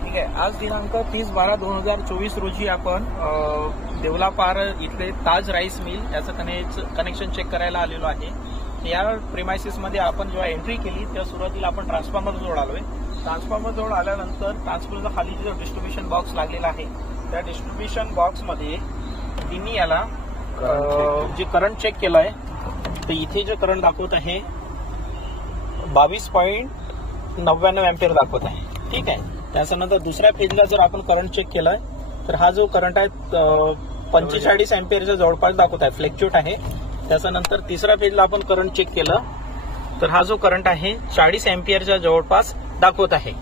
ठीक आहे. आज दिनांक 30/12/2024 रोजी आपण देवलापार इथले ताज राईस मिल याचं कनेक्शन चेक करायला आलेलो आहे. या प्रिमायसिस मध्ये आपण जेव्हा एंट्री केली तेव्हा सुरुवातीला आपण ट्रान्सफॉर्मर जवळ आलोय. ट्रान्सफॉर्मर जवळ आल्यानंतर ट्रान्सफॉर्मरचा खाली जो डिस्ट्रीब्युशन बॉक्स लागलेला आहे त्या डिस्ट्रीब्युशन बॉक्स मध्ये तिन्ही याला जे करंट चेक केलंय तर इथे जे करंट दाखवत आहे 22.99 अँपिअर दाखवत आहे. ठीक आहे. त्याच्यानंतर दुसऱ्या फेजला जर आपण करंट चेक केलाय तर हा जो करंट आहे 45 अँपिअरच्या जवळपास दाखवत आहे, फ्लेक्च्युएट आहे. त्याच्यानंतर तिसऱ्या फेजला आपण करंट चेक केलं तर हा जो करंट आहे 40 अँपिअरच्या जवळपास दाखवत आहे.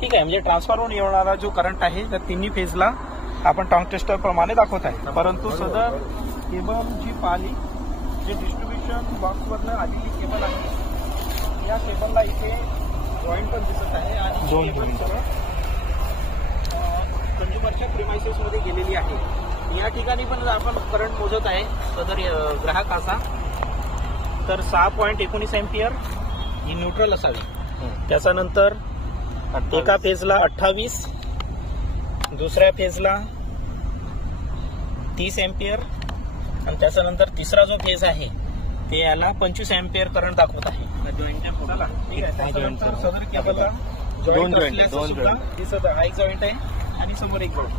ठीक आहे. म्हणजे ट्रान्सफॉर्मर येणारा जो करंट आहे त्या तिन्ही फेजला आपण टॉंग टेस्टर प्रमाणे दाखवत आहे. परंतु सदर केबल जी पाहिली जे डिस्ट्रीब्युशन बॉक्सवरनं आलेली केबल आहे या केबलला इथे जॉईंट पण दिसत आहे आणि कंझ्युमरच्या प्रिमायसेस मध्ये गेलेली आहे. या ठिकाणी पण आपण करंट मोजत आहे सदर ग्राहकाचा तर 6.19 अँपिअर ही न्यूट्रल असावी. त्याच्यानंतर एका फेजला 28, दुसऱ्या फेजला 30 अँपिअर आणि त्याच्यानंतर तिसरा जो फेज आहे ते याला 25 अँपिअर करंट दाखवत आहे. दोन जॉईंट दिसत आहे. एक जॉईंट आहे आणि समोर एक जॉईंट.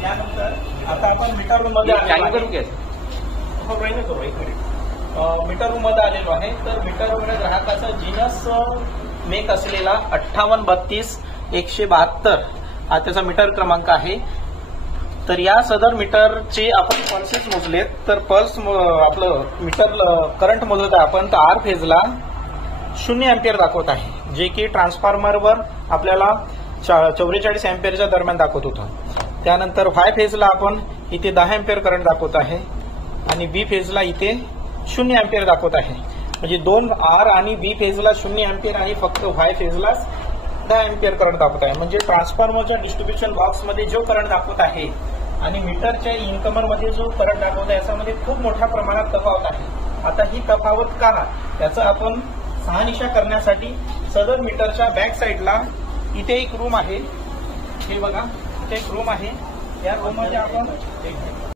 त्यानंतर आता आपण मीटर रूम मध्ये मीटर रूम मध्ये आलेलो आहे. तर मीटर रूम मध्ये ग्राहकाचा जीनस मेक असलेला 5832-172 हा त्याचा मीटर क्रमांक आहे. तर या सदर मीटरचे आपण पल्सेस मोजलेत तर पल्स आपलं मीटर करंट मोजत आहे आपण तर आर फेजला 0 अँपिअर दाखवत आहे जे की ट्रान्सफॉर्मरवर आपल्याला 44 अँपिअरच्या दरम्यान दाखवत होतं. त्यानंतर वाय फेजला आपण इथे 10 अँपिअर करंट दाखवत आहे आणि बी फेजला इथे 0 अँपिअर दाखवत आहे. म्हणजे दोन आर आणि बी फेजला 0 अँपिअर आणि फक्त वाय फेजला 10 अँपिअर करंट दाखवत आहे. म्हणजे ट्रान्सफॉर्मरच्या डिस्ट्रीब्युशन बॉक्समध्ये जो करंट दाखवत आहे आणि मीटरच्या इनकमर मध्ये जो करंट दाखवत आहे याच्यामध्ये खूप मोठ्या प्रमाणात तफावत आहे. आता ही तफावत का याचा आपण शहानिशा करण्यासाठी सदर मीटरच्या बॅक साईडला इथे एक रूम आहे. हे बघा इथे एक रूम आहे. या रूम मध्ये आपण